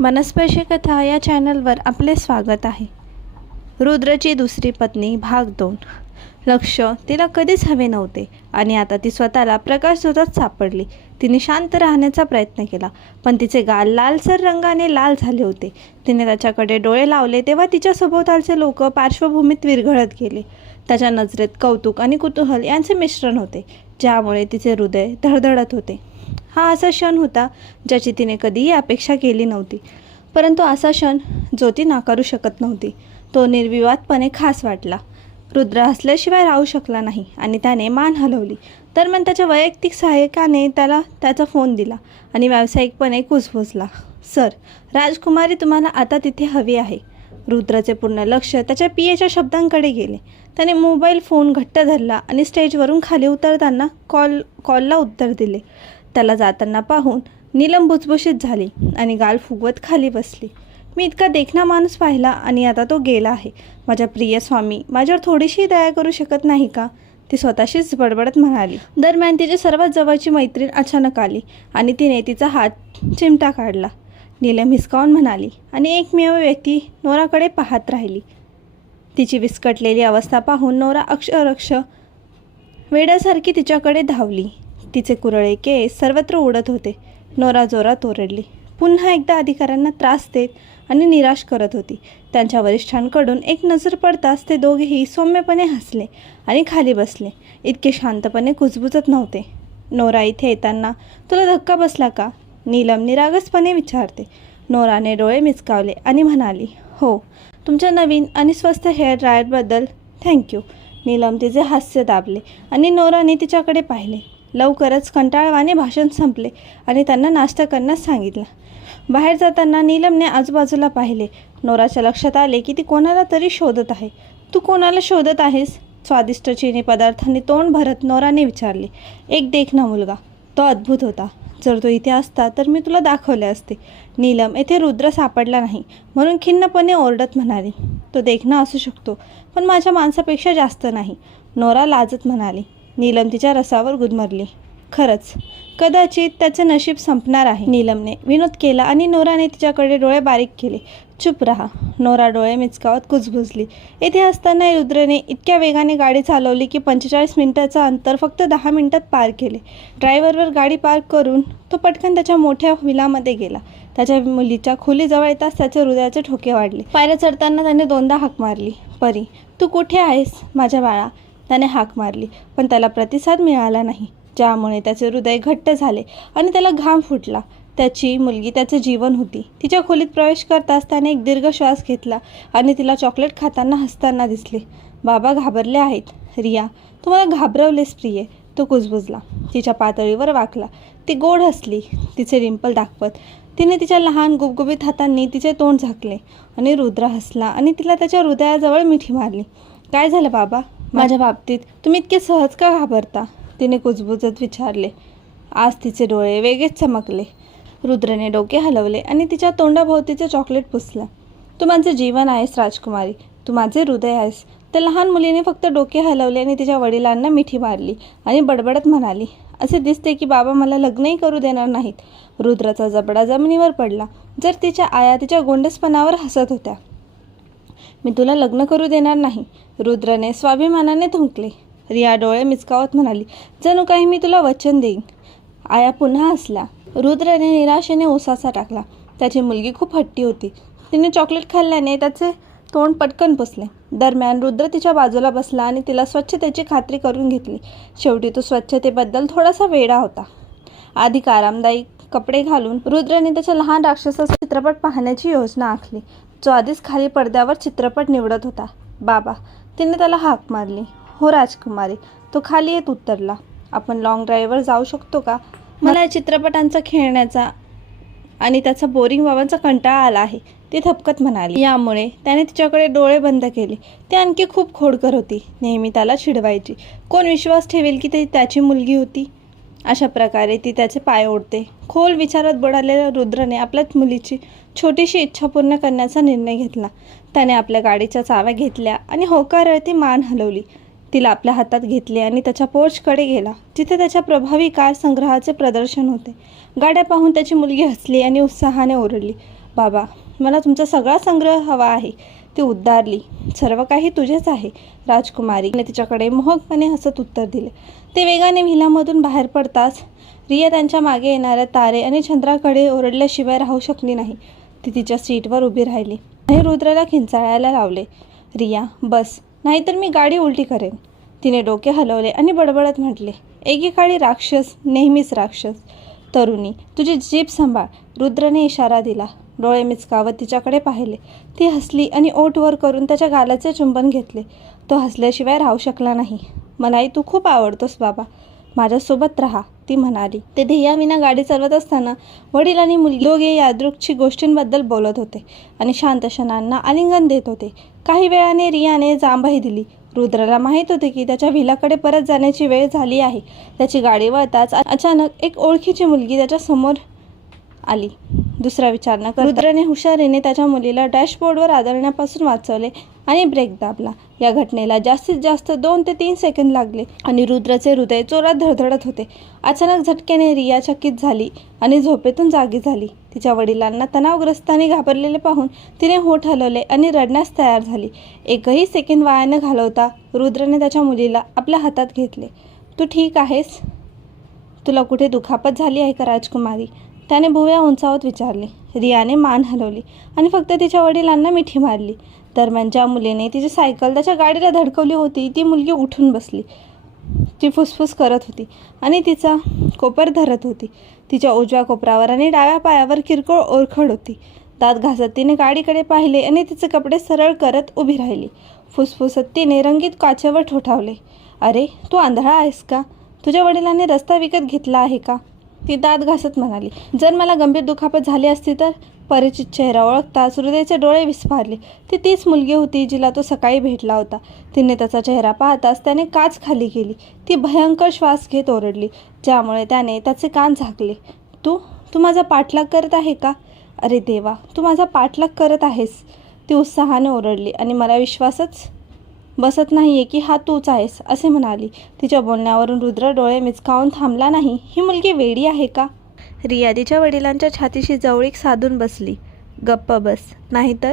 मनस्पर्शी कथा या चॅनलवर आपले स्वागत आहे. रुद्रची दुसरी पत्नी भाग दोन. लक्ष तिला कधीच हवे नव्हते आणि आता ती स्वतःला प्रकाशझोतात सापडली. तिने शांत राहण्याचा प्रयत्न केला पण तिचे गाल लालसर रंगाने लाल झाले होते. तिने त्याच्याकडे डोळे लावले तेव्हा तिच्या सभोवतालचे लोक पार्श्वभूमीत विरघळत गेले. त्याच्या नजरेत कौतुक आणि कुतूहल यांचे मिश्रण होते ज्यामुळे तिचे हृदय धडधडत होते. हा असा क्षण होता ज्याची तिने कधीही अपेक्षा केली नव्हती. परंतु असा क्षण जो ती नाकारू शकत नव्हती. तो निर्विवादपणे खास वाटला. रुद्र हसल्याशिवाय राहू शकला नाही आणि त्याने मान हलवली. दरम्यान त्याच्या वैयक्तिक सहाय्यकाने त्याला त्याचा फोन दिला आणि व्यावसायिकपणे कुजबुजला. सर राजकुमारी तुम्हाला आता तिथे हवी आहे. रुद्राचे पूर्ण लक्ष त्याच्या पियेच्या शब्दांकडे गेले. त्याने मोबाईल फोन घट्ट धरला आणि स्टेजवरून खाली उतरताना कॉल कॉलला उत्तर दिले. त्याला जाताना पाहून नीलम भुसभुशीत झाली आणि गाल फुगवत खाली बसली. मी इतका देखणा माणूस पाहिला आणि आता तो गेला आहे. माझ्या प्रिय स्वामी माझ्यावर थोडीशी दया करू शकत नाही का? ती स्वतःशीच बडबडत म्हणाली. दरम्यान तिची सर्वात जवळची मैत्रीण अचानक आली आणि तिने तिचा हात चिमटा काढला. नीलम हिसकावून म्हणाली आणि एकमेव व्यक्ती नोराकडे पाहत राहिली. तिची विस्कटलेली अवस्था पाहून नोरा अक्षरक्ष वेड्यासारखी तिच्याकडे धावली. तिचे कुरळे केस सर्वत्र उडत होते. नोरा जोरात ओरडली. पुन्हा एकदा अधिकाऱ्यांना त्रास देत आणि निराश करत होती. त्यांच्या वरिष्ठांकडून एक नजर पडताच ते दोघेही सौम्यपणे हसले आणि खाली बसले. इतके शांतपणे कुजबुजत नव्हते. नोरा इथे येताना तुला धक्का बसला का? नीलम निरागसपणे विचारते. नोराने डोळे मिचकावले आणि म्हणाली हो तुमच्या नवीन आणि स्वस्त हेअर ड्रायरबद्दल थँक्यू नीलम तिचे हास्य दाबले आणि नोराने तिच्याकडे पाहिले. लवकरच कंटाळवाने भाषण संपले आणि त्यांना नाश्ता करण्यास सांगितलं. बाहेर जाताना नीलमने आजूबाजूला पाहिले. नोराच्या लक्षात आले की ती कोणाला तरी शोधत आहे. तू कोणाला शोधत आहेस? स्वादिष्ट चिनी पदार्थांनी तोंड भरत नोराने विचारले. एक देखना मुलगा तो अद्भुत होता. जर तो इथे असता तर मी तुला दाखवले असते. नीलम येथे रुद्र सापडला नाही म्हणून खिन्नपणे ओरडत म्हणाली. तो देखणा असू शकतो पण माझ्या माणसापेक्षा जास्त नाही नोरा लाजत म्हणाली. नीलम तिच्या रसावर गुदमरली. खरंच कदाचित त्याचं नशीब संपणार आहे. नीलमने विनोद केला आणि नोराने तिच्याकडे डोळे बारीक केले. चुप रहा. नोरा डोळे मिचकावत कुजबुजली. येथे असताना रुद्रने इतक्या वेगाने गाडी चालवली की पंचेचाळीस मिनिटाचं अंतर फक्त दहा मिनिटात पार केले. ड्रायव्हरवर गाडी पार्क करून तो पटकन त्याच्या मोठ्या विलामध्ये गेला. त्याच्या मुलीच्या खोलीजवळ येताच त्याच्या हृदयाचे ठोके वाढले. पायऱ्या चढताना त्याने दोनदा हाक मारली. परी तू कुठे आहेस माझ्या बाळा? त्याने हाक मारली पण त्याला प्रतिसाद मिळाला नाही. ज्यामुळे त्याचे हृदय घट्ट झाले आणि त्याला घाम फुटला. त्याची मुलगी त्याचे जीवन होती. तिच्या खोलीत प्रवेश करताच त्याने एक दीर्घ श्वास घेतला आणि तिला चॉकलेट खाताना हसताना दिसले. बाबा घाबरले आहेत. रिया तुम्हाला घाबरवलेस प्रिये. तो कुजबुजला. तिच्या पातळीवर वाकला. ती गोड हसली. तिचे रिंपल दाखवत. तिने तिच्या लहान गुबगुबीत हातांनी तिचे तोंड झाकले आणि रुद्र हसला आणि तिला त्याच्या हृदयाजवळ मिठी मारली. काय झालं बाबा? माझ्या बाबतीत तुम्ही इतके सहज का घाबरता? तिने कुजबुजत विचारले. आज तिचे डोळे वेगळेच चमकले. रुद्रने डोके हलवले आणि तिच्या तोंडाभोवतीचे चॉकलेट पुसलं. तू माझं जीवन आहेस राजकुमारी. तू माझे हृदय आहेस. त्या लहान मुलीने फक्त डोके हलवले आणि तिच्या वडिलांना मिठी मारली आणि बडबडत म्हणाली असे दिसते की बाबा मला लग्नही करू देणार नाहीत. रुद्राचा जबडा जमिनीवर पडला जर तिच्या आया तिच्या गोंडसपणावर हसत होत्या. मी तुला लग्न करू देणार नाही. रुद्रने स्वाभिमानाने थुंकले रिया डोळे मिचकावत म्हणाली जणू काही मी तुला वचन देईन. आया पुन्हा हसला. रुद्रने निराशेने उसासा टाकला. त्याची मुलगी खूप हट्टी होती. तिने चॉकलेट खाल्ल्याने त्याचे तोंड पटकन पुसले. दरम्यान रुद्र तिच्या बाजूला बसला आणि तिला स्वच्छतेची खात्री करून घेतली. शेवटी तो स्वच्छतेबद्दल थोडासा वेडा होता. अधिक आरामदायी कपडे घालून रुद्रने त्याच्या लहान राक्षसाचा चित्रपट पाहण्याची योजना आखली. जो आधीच खाली पडद्यावर चित्रपट निवडत होता. बाबा तिने त्याला हाक मारली. हो राजकुमारी तो खाली येत उतरला. आपण लॉंग ड्राईव्हवर जाऊ शकतो का? मला या चित्रपटांचा खेळण्याचा आणि त्याचा बोरिंग बाबांचा कंटाळा आला आहे. ती थपकत म्हणाली. यामुळे त्याने तिच्याकडे डोळे बंद केले. ती आणखी खूप खोडकर होती. नेहमी त्याला चिडवायची. कोण विश्वास ठेवेल की ती त्याची मुलगी होती? अशा प्रकारे ती त्याचे पाय ओढते. खोल विचारात बुडालेल्या रुद्रने आपल्या मुलीची छोटीशी इच्छा पूर्ण करण्याचा निर्णय घेतला. त्याने आपल्या गाडीच्या चाव्या घेतल्या आणि होकार ती मान हलवली. तिला आपल्या हातात घेतले आणि त्याच्या पोर्चकडे गेला. जिथे त्याच्या प्रभावी कार संग्रहाचे प्रदर्शन होते. गाड्या पाहून त्याची मुलगी हसली आणि उत्साहाने ओरडली बाबा मला तुमचा सगळा संग्रह हवा आहे. ती उद्धारली. सर्व काही तुझेच आहे. राजकुमारीने तिच्याकडे मोहकपणे हसत उत्तर दिले ते वेगाने व्हिलामधून बाहेर पडताच रिया त्यांच्या मागे येणाऱ्या तारे आणि चंद्राकडे ओरडल्याशिवाय राहू शकली नाही. ती तिच्या सीटवर उभी राहिली. आणि रुद्राला खिंचाळायला लावले रिया बस. नाहीतर मी गाडी उलटी करेन. तिने डोके हलवले आणि बडबडत म्हटले एकीकाळी राक्षस नेहमीच राक्षस. तरुणी तुझी जीभ सांभाळ. रुद्रने इशारा दिला. डोळे मिचकावत तिच्याकडे पाहिले. ती हसली आणि ओठ वर करून त्याच्या गालाचे चुंबन घेतले. तो हसल्याशिवाय राहू शकला नाही. मलाही तू खूप आवडतोस बाबा. माझ्यासोबत राहा ती म्हणाली. ते ध्येयाविना गाडी चालवत असताना वडील आणि मुलगी दोघे यादृकची गोष्टींबद्दल बोलत होते आणि शांत क्षणांना आलिंगन देत होते. काही वेळाने रियाने जांभही दिली. रुद्राला माहीत होते की त्याच्या व्हिलाकडे परत जाण्याची वेळ झाली आहे. त्याची गाडी वळताच अचानक एक ओळखीची मुलगी त्याच्यासमोर आली. दुसरा विचार न करता रुद्रने हुशारीने त्याच्या मुलीला डॅशबोर्डवर आदळण्यापासून वाचवले आणि ब्रेक दाबला. या घटनेला जास्तीत जास्त दोन ते तीन सेकंद लागले आणि रुद्रचे हृदय चोरात धडधडत होते. अचानक झटक्याने रिया चकित झाली आणि झोपेतून जागी झाली. तिच्या वडिलांना तणावग्रस्त आणि घाबरलेले पाहून तिने होठ हलवले आणि रडण्यास तयार झाली. एकही सेकंद वायानं घालवता रुद्रने त्याच्या मुलीला आपल्या हातात घेतले. तू ठीक आहेस? तुला कुठे दुखापत झाली आहे का राजकुमारी? त्याने भुव्या उंचावत विचारले. रियाने मान हलवली आणि फक्त तिच्या वडिलांना मिठी मारली. दरम्यान ज्या मुलीने तिची सायकल त्याच्या गाडीला धडकवली होती ती मुलगी उठून बसली. ती फुसफुस करत होती आणि तिचा कोपर धरत होती. तिच्या उजव्या कोपरावर आणि डाव्या पायावर किरकोळ ओरखड होती. दात घासत तिने गाडीकडे पाहिले आणि तिचे कपडे सरळ करत उभी राहिली. फुसफुसत तिने रंगीत काचेवर ठोठावले. अरे तू आंधळा आहेस का? तुझ्या वडिलांनी रस्ता विकत घेतला आहे का? ती दात घासत म्हणाली जर मला गंभीर दुखापत झाली असती तर? परिचित चेहरा ओळखताच हृदयाचे डोळे विस्फारले. ती तीच मुलगी होती जिला तो सकाळी भेटला होता. तिने त्याचा चेहरा पाहताच त्याने काच खाली केली. ती भयंकर श्वास घेत ओरडली ज्यामुळे त्याने त्याचे कान झाकले. तू तू माझा पाठलाग करत आहे का? अरे देवा तू माझा पाठलाग करत आहेस. ती उत्साहाने ओरडली. आणि मला विश्वासच बसत नाही आहे की हा तूच आहेस असे म्हणाली. तिच्या बोलण्यावरून रुद्र डोळे मिचकावून थांबला नाही. ही मुलगी वेडी आहे का? रिया तिच्या वडिलांच्या छातीशी जवळीक साधून बसली. गप्प बस. नाहीतर?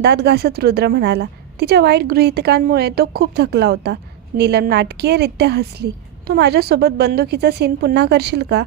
दात घासत रुद्र म्हणाला. तिच्या वाईट गृहितकांमुळे तो खूप थकला होता. नीलम नाटकीयरित्या हसली. तू माझ्यासोबत बंदुकीचा सीन पुन्हा करशील का?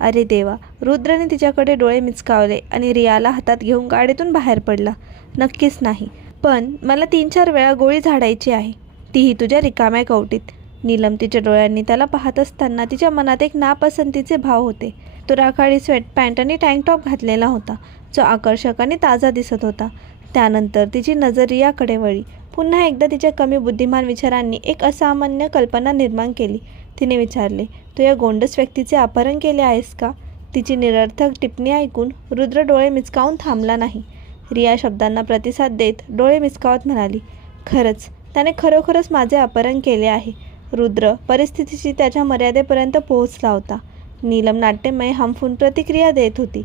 अरे देवा. रुद्रने तिच्याकडे डोळे मिचकावले आणि रियाला हातात घेऊन गाडीतून बाहेर पडला. नक्कीच नाही. पण मला तीन चार वेळा गोळी झाडायची आहे. तीही तुझ्या रिकाम्या कवटीत. नीलम तिच्या डोळ्यांनी त्याला पाहत असताना तिच्या मनात एक नापसंतीचे भाव होते. तो राखाडी स्वेट पॅन्ट आणि टँक टॉप घातलेला होता. जो आकर्षक आणि ताजा दिसत होता. त्यानंतर तिची नजर रियाकडे वळली. पुन्हा एकदा तिच्या कमी बुद्धिमान विचारांनी एक असामान्य कल्पना निर्माण केली. तिने विचारले तू या गोंडस व्यक्तीचे अपहरण केले आहेस का? तिची निरर्थक टिप्पणी ऐकून रुद्र डोळे मिचकावून थांबला नाही. रिया शब्दांना प्रतिसाद देत डोळे मिचकावत म्हणाली खरंच त्याने खरोखरच माझे अपहरण केले आहे रुद्र परिस्थितीची त्याच्या मर्यादेपर्यंत पोहोचला होता. नीलम नाट्यमय हमफून प्रतिक्रिया देत होती.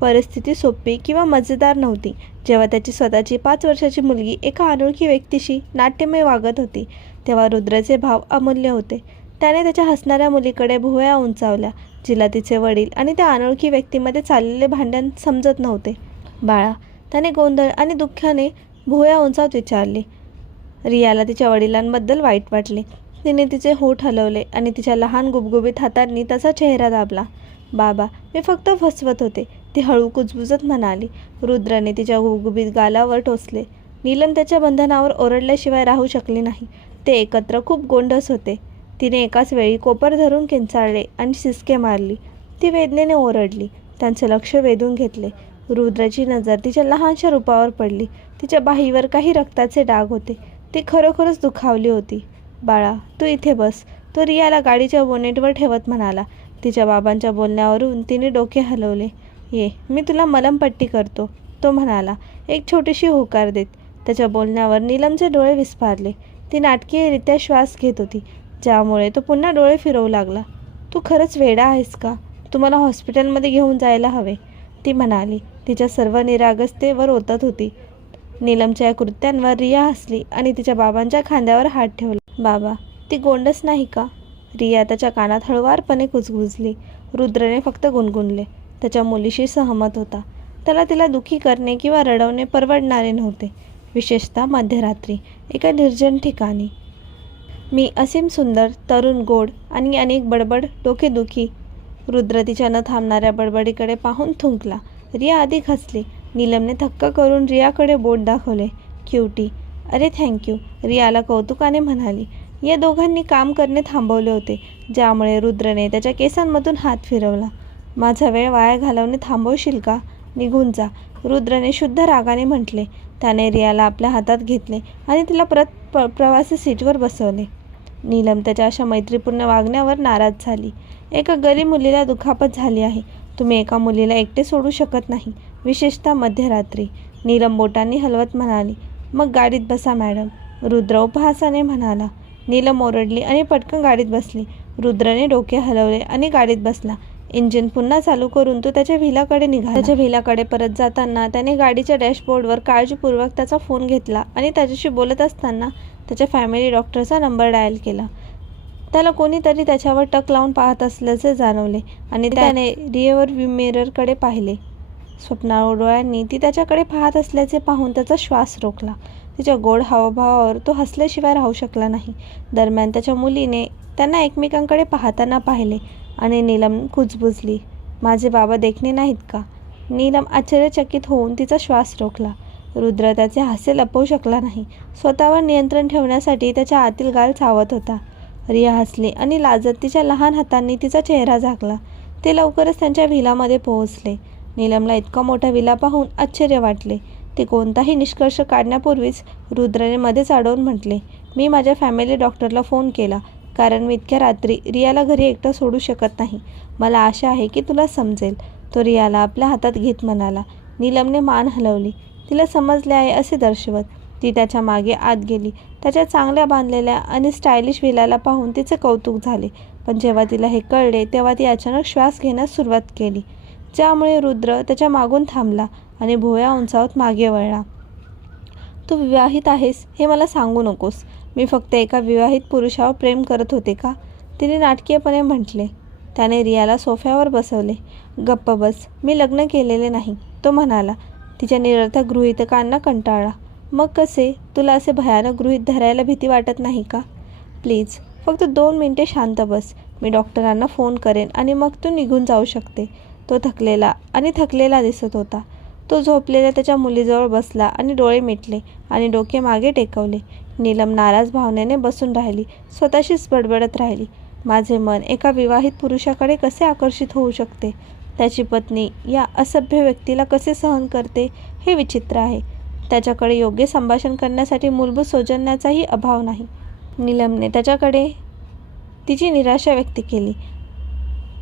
परिस्थिती सोपी किंवा मजेदार नव्हती. जेव्हा त्याची स्वतःची पाच वर्षाची मुलगी एका अनोळखी व्यक्तीशी नाट्यमय वागत होती तेव्हा रुद्राचे भाव अमूल्य होते. त्याने त्याच्या हसणाऱ्या मुलीकडे भुवया उंचावल्या जिला तिचे वडील आणि त्या अनोळखी व्यक्तीमध्ये चाललेले भांडण समजत नव्हते. बाळा त्याने गोंधळ आणि दुःखाने भोया उंचावत विचारले. रियाला तिच्या वडिलांबद्दल वाईट वाटले. तिने तिचे होठ हलवले आणि तिच्या लहान गुबगुबीत हातांनी त्याचा चेहरा दाबला. बाबा मी फक्त फसवत होते ती हळू कुजबुजत म्हणाली. रुद्रने तिच्या गुबगुबीत गालावर टोचले. नीलम त्याच्या बंधनावर ओरडल्याशिवाय राहू शकली नाही. ते एकत्र खूप गोंडस होते. तिने एकाच वेळी कोपर धरून किंचाळले आणि सिसके मारली. ती वेदनेने ओरडली. त्यांचे लक्ष वेधून घेतले. रुद्राची नजर तिच्या लहानशा रूपावर पडली. तिच्या बाहीवर काही रक्ताचे डाग होते. ती खरोखरच दुखावली होती. बाळा तू इथे बस. तो रियाला गाडीच्या बोनेटवर ठेवत म्हणाला. तिच्या बाबांच्या बोलण्यावरून तिने डोके हलवले. ये मी तुला मलमपट्टी करतो. तो म्हणाला. एक छोटीशी होकार देत. त्याच्या बोलण्यावर नीलमचे डोळे विस्फारले. ती नाटकीयरित्या श्वास घेत होती. ज्यामुळे तो पुन्हा डोळे फिरवू लागला. तू खरंच वेडा आहेस का? तुम्हाला हॉस्पिटलमध्ये घेऊन जायला हवे. ती म्हणाली. तिच्या सर्व निरागसतेवर ओतत होती. नीलमच्या या कृत्यांवर रिया हसली आणि तिच्या बाबांच्या खांद्यावर हात ठेवला. बाबा ती गोंडस नाही का? रिया त्याच्या कानात हळुवारपणे कुजगुजली रुद्रने फक्त गुणगुणले. त्याच्या मुलीशी सहमत होता. त्याला तिला दुखी करणे किंवा रडवणे परवडणारे नव्हते. विशेषतः मध्यरात्री एका निर्जन ठिकाणी. मी असीम सुंदर तरुण गोड आणि अनेक बडबड डोकेदुखी रुद्र तिच्या न थांबणाऱ्या बडबडीकडे पाहून थुंकला. रिया अधिक हसली नीलमने थक्क करून रियाकडे बोट दाखवले. क्युटी. अरे थँक्यू रियाला कौतुकाने म्हणाली. या दोघांनी काम करणे थांबवले होते ज्यामुळे रुद्रने त्याच्या केसांमधून हात फिरवला. माझा वेळ वाया घालवणे थांबवशील का? निघून जा. रुद्रने शुद्ध रागाने म्हटले. त्याने रियाला आपल्या हातात घेतले आणि तिला परत प प्रवासी सीटवर बसवले. नीलम त्याच्या अशा मैत्रीपूर्ण वागण्यावर नाराज झाली. एका गरीब मुलीला दुखापत झाली आहे. तुम्ही एका मुलीला एकटे सोडू शकत नाही विशेषतः मध्यरात्री. नीलम बोटांनी हलवत म्हणाली मग गाडीत बसा मॅडम. रुद्र उपहासाने म्हणाला. नीलम ओरडली आणि पटकन गाडीत बसली. रुद्रने डोके हलवले आणि गाडीत बसला. इंजिन पुन्हा चालू करून तो त्याच्या व्हिलाकडे निघाला. त्याच्या व्हिलाकडे परत जाताना त्याने गाडीच्या डॅशबोर्डवर काळजीपूर्वक त्याचा फोन घेतला आणि त्याच्याशी बोलत असताना त्याच्या फॅमिली डॉक्टरचा नंबर डायल केला. त्याला कोणीतरी त्याच्यावर टक लावून पाहत असल्याचे जाणवले आणि त्याने रिएवर मिररकडे पाहिले. स्वप्नाळ डोळ्यांनी ती त्याच्याकडे पाहत असल्याचे पाहून त्याचा श्वास रोखला. तिच्या गोड हावभावावर तो हसल्याशिवाय राहू शकला नाही. दरम्यान त्याच्या मुलीने त्यांना एकमेकांकडे पाहताना पाहिले आणि नीलम कुजबुजली माझे बाबा देखणे नाहीत का? नीलम आश्चर्यचकित होऊन तिचा श्वास रोखला. रुद्र त्याचे हास्य लपवू शकला नाही. स्वतःवर नियंत्रण ठेवण्यासाठी त्याच्या आतील गाल चावत होता. रिया हसली आणि लाजत तिच्या लहान हातांनी तिचा चेहरा झाकला. ते लवकरच त्यांच्या व्हिलामध्ये पोहोचले. नीलमला इतका मोठा विला पाहून आश्चर्य वाटले. ते कोणताही निष्कर्ष काढण्यापूर्वीच रुद्रने मध्येच अडवून म्हटले मी माझ्या फॅमिली डॉक्टरला फोन केला कारण मी इतक्या रात्री रियाला घरी एकटं सोडू शकत नाही. मला आशा आहे की तुला समजेल. तो रियाला आपल्या हातात घेत म्हणाला. नीलमने मान हलवली. तिला समजले आहे असे दर्शवत. ती त्याच्यामागे आत गेली. त्याच्या चांगल्या बांधलेल्या आणि स्टायलिश विलाला पाहून तिचे कौतुक झाले. पण जेव्हा तिला हे कळले तेव्हा ती अचानक श्वास घेण्यास सुरुवात केली. ज्यामुळे रुद्र त्याच्या मागून थांबला आणि भुवया उंचावत मागे वळला. तू विवाहित आहेस हे मला सांगू नकोस. मी फक्त एका विवाहित पुरुषावर प्रेम करत होते का? तिने नाटकीयपणे म्हटले. त्याने रियाला सोफ्यावर बसवले. गप्प बस मी लग्न केलेले नाही तो म्हणाला. तिच्या निरर्थक गृहितकांना कंटाळा मग कसे? तुला असे भयानक गृहित धरायला भीती वाटत नाही का? प्लीज फक्त दोन मिनटे शांत बस. मी डॉक्टरांना फोन करेन आणि मग तू निघून जाऊ शकते. तो थकलेला आणि थकलेला दिसत होता. तो झोपलेल्या त्याच्या मुलीजवळ बसला आणि डोळे मिटले आणि डोके मागे टेकवले. नीलम नाराज भावनेने बसून राहिली. स्वतःशीच बडबडत राहिली. माझे मन एका विवाहित पुरुषाकडे कसे आकर्षित होऊ शकते? त्याची पत्नी या असभ्य व्यक्तीला कसे सहन करते हे विचित्र आहे. त्याच्याकडे योग्य संभाषण करण्यासाठी मूलभूत सौजन्याचाही अभाव नाही. नीलमने त्याच्याकडे तिची निराशा व्यक्त केली.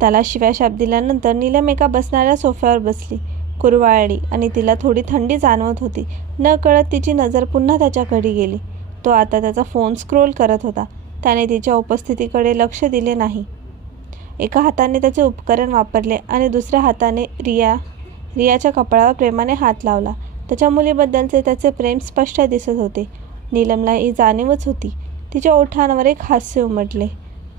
त्याला शिव्याशाप दिल्यानंतर नीलम एका बसणाऱ्या सोफ्यावर बसली. कुरवाळली आणि तिला थोडी थंडी जाणवत होती. न कळत तिची नजर पुन्हा त्याच्याकडे गेली. तो आता त्याचा फोन स्क्रोल करत होता. त्याने तिच्या उपस्थितीकडे लक्ष दिले नाही. एका हाताने त्याचे उपकरण वापरले आणि दुसऱ्या हाताने रिया रियाच्या कपाळावर प्रेमाने हात लावला. त्याच्या मुलीबद्दलचे त्याचे प्रेम स्पष्ट दिसत होते. नीलमला ही जाणीवच होती. तिच्या ओठांवर एक हास्य उमटले.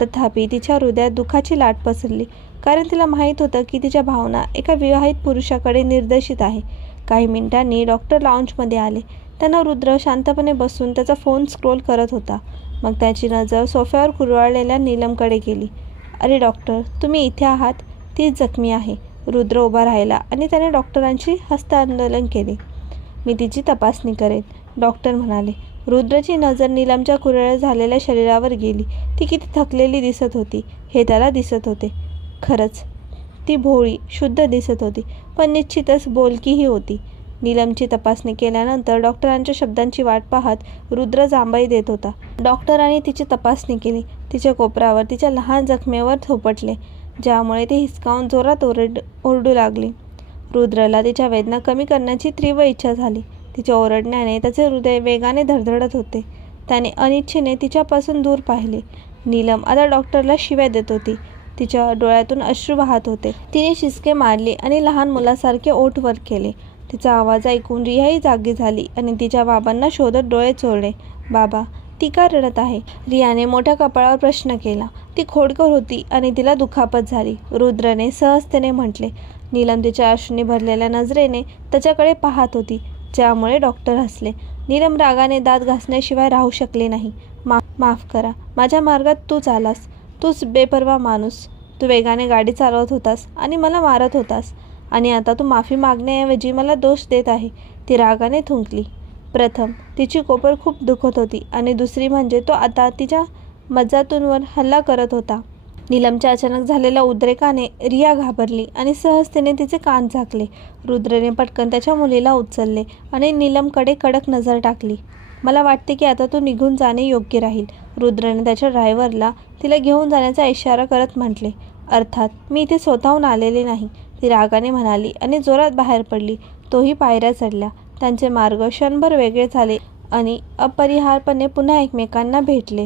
तथापि तिच्या हृदयात दुःखाची लाट पसरली. कारण तिला माहीत होतं की तिच्या भावना एका विवाहित पुरुषाकडे निर्देशित आहे. काही मिनिटांनी डॉक्टर लाऊंजमध्ये आले. त्यांना रुद्र शांतपणे बसून त्याचा फोन स्क्रोल करत होता. मग त्याची नजर सोफ्यावर कुरवाळलेल्या नीलमकडे गेली. अरे डॉक्टर तुम्ही इथे आहात. ती जखमी आहे. रुद्र उभा राहिला आणि त्याने डॉक्टरांशी हस्तांदोलन केले. मी तिची तपासणी करेन. डॉक्टर म्हणाले रुद्रची नजर नीलमच्या कुरळ झालेल्या शरीरावर गेली. ती किती थकलेली दिसत होती. हे त्याला दिसत होते. खरंच ती भोळी शुद्ध दिसत होती पण निश्चितच बोलकीही होती. नीलमची तपासणी केल्यानंतर डॉक्टरांच्या शब्दांची वाट पाहत रुद्र जांभई देत होता. डॉक्टरांनी तिची तपासणी केली. तिच्या कोपरावर तिच्या लहान जखमेवर थोपटले ज्यामुळे ती हिसकावून जोरात ओरड ओरडू लागली. रुद्रला तिच्या वेदना कमी करण्याची तीव्र इच्छा झाली. तिच्या ओरडण्याने त्याचे हृदय वेगाने धडधडत होते. त्याने अनिच्छेने तिच्यापासून दूर पाहिले. नीलम आता डॉक्टरला शिव्या देत होती. तिच्या डोळ्यातून अश्रू वाहत होते. तिने शिसके मारले आणि लहान मुलासारखे ओठवर केले. तिचा आवाज ऐकून रियाही जागी झाली आणि तिच्या बाबांना शोधत डोळे चोळले. बाबा ती का रडत आहे? रियाने मोठ्या कपाळावर प्रश्न केला. ती खोडकर होती आणि तिला दुखापत झाली रुद्रने सहजतेने म्हटले. नीलम तिच्या अश्रूने भरलेल्या नजरेने त्याच्याकडे पाहत होती. ज्यामुळे डॉक्टर हसले. नीलम रागाने दात घासण्याशिवाय राहू शकले नाही. मा माफ करा. माझ्या मार्गात तूच आलास. तूच बेपर्वा माणूस. तू वेगाने गाडी चालवत होतास आणि मला मारत होतास. आणि आता तू माफी मागण्याऐवजी मला दोष देत आहे. ती रागाने थुंकली. प्रथम तिची कोपर खूप दुखत होती आणि दुसरी म्हणजे तो आता तिच्या मज्जातूनवर हल्ला करत होता. नीलमच्या अचानक झालेल्या उद्रेकाने रिया घाबरली आणि सहजतेने तिचे कान झाकले. रुद्रने पटकन त्याच्या मुलीला उचलले आणि नीलमकडे कडक नजर टाकली. मला वाटते की आता तू निघून जाणे योग्य राहील. रुद्रने त्याच्या ड्रायव्हरला तिला घेऊन जाण्याचा इशारा करत म्हटले. अर्थात मी इथे स्वतःहून आलेले नाही ती रागाने म्हणाली आणि जोरात बाहेर पडली. तोही पायऱ्या चढल्या. त्यांचे मार्ग क्षणभर वेगळे झाले आणि अपरिहारपणे पुन्हा एकमेकांना भेटले.